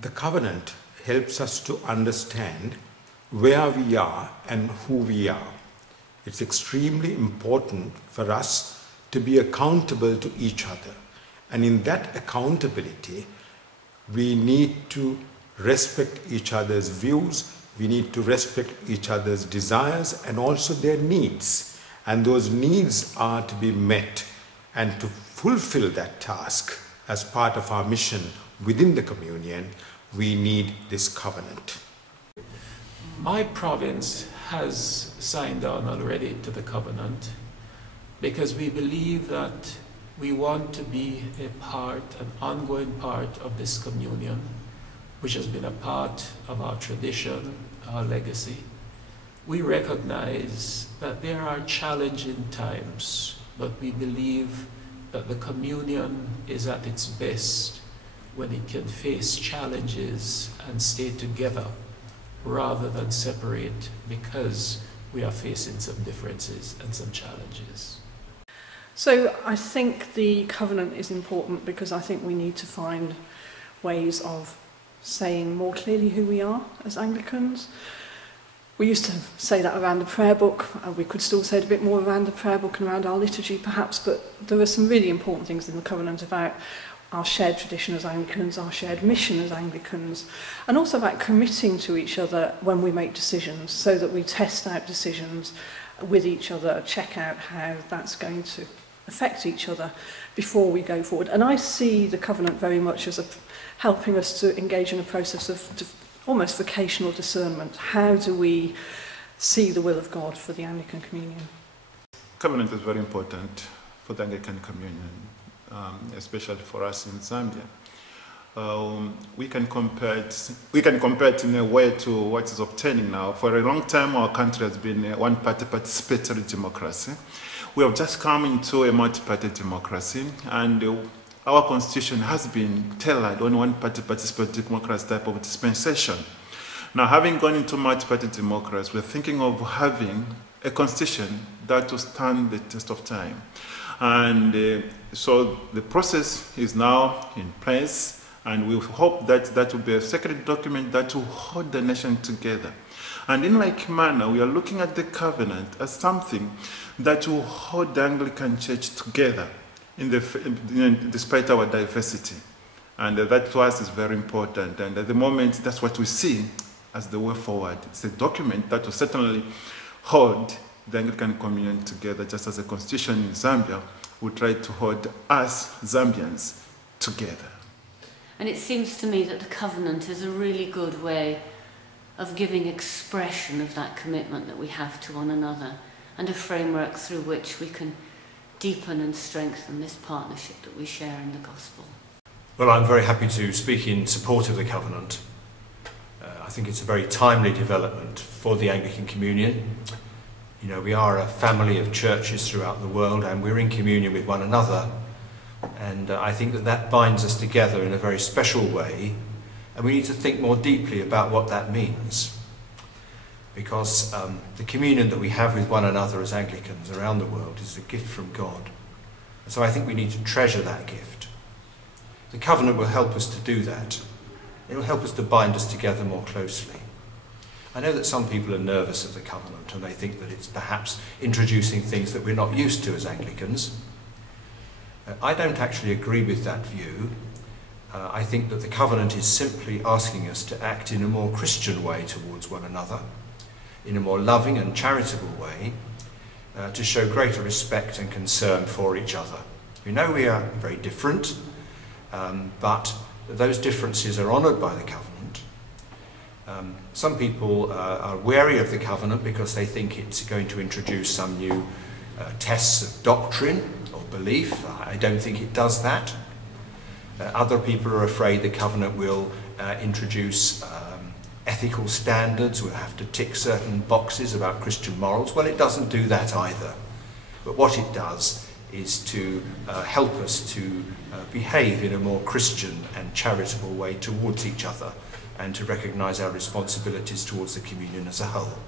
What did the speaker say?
The covenant helps us to understand where we are and who we are. It's extremely important for us to be accountable to each other. And in that accountability, we need to respect each other's views, we need to respect each other's desires and also their needs. And those needs are to be met. And to fulfill that task as part of our mission within the communion, we need this covenant. My province has signed on already to the covenant because we believe that we want to be a part, an ongoing part of this communion, which has been a part of our tradition, our legacy. We recognize that there are challenging times, but we believe that the communion is at its best when it can face challenges and stay together rather than separate because we are facing some differences and some challenges. So I think the covenant is important because I think we need to find ways of saying more clearly who we are as Anglicans. We used to say that around the prayer book. We could still say it a bit more around the prayer book and around our liturgy perhaps, but there are some really important things in the covenant about our shared tradition as Anglicans, our shared mission as Anglicans, and also about committing to each other when we make decisions so that we test out decisions with each other, check out how that's going to affect each other before we go forward. And I see the covenant very much as helping us to engage in a process of almost vocational discernment. How do we see the will of God for the Anglican communion? Covenant is very important for the Anglican communion, especially for us in Zambia. We can compare it in a way to what is obtaining now. For a long time, our country has been a one-party participatory democracy. We have just come into a multi-party democracy, and our constitution has been tailored on one-party participatory democracy type of dispensation. Now, having gone into multi-party democracy, we're thinking of having a constitution that will stand the test of time. And so the process is now in place, and we hope that that will be a sacred document that will hold the nation together. And in like manner, we are looking at the covenant as something that will hold the Anglican Church together despite our diversity. And that to us is very important. And at the moment, that's what we see as the way forward. It's a document that will certainly hold the Anglican communion together, just as the constitution in Zambia will try to hold us Zambians together. And it seems to me that the covenant is a really good way of giving expression of that commitment that we have to one another, and a framework through which we can deepen and strengthen this partnership that we share in the gospel. Well, I'm very happy to speak in support of the covenant. I think it's a very timely development for the Anglican communion. You know, we are a family of churches throughout the world, and we're in communion with one another. And I think that that binds us together in a very special way, and we need to think more deeply about what that means. Because the communion that we have with one another as Anglicans around the world is a gift from God. And so I think we need to treasure that gift. The covenant will help us to do that. It will help us to bind us together more closely. I know that some people are nervous of the covenant, and they think that it's perhaps introducing things that we're not used to as Anglicans. I don't actually agree with that view. I think that the covenant is simply asking us to act in a more Christian way towards one another, in a more loving and charitable way, to show greater respect and concern for each other. We know we are very different, but those differences are honoured by the covenant. Some people are wary of the covenant because they think it's going to introduce some new tests of doctrine or belief. I don't think it does that. Other people are afraid the covenant will introduce ethical standards. We'll have to tick certain boxes about Christian morals. Well, it doesn't do that either. But what it does is to help us to behave in a more Christian and charitable way towards each other, and to recognise our responsibilities towards the communion as a whole.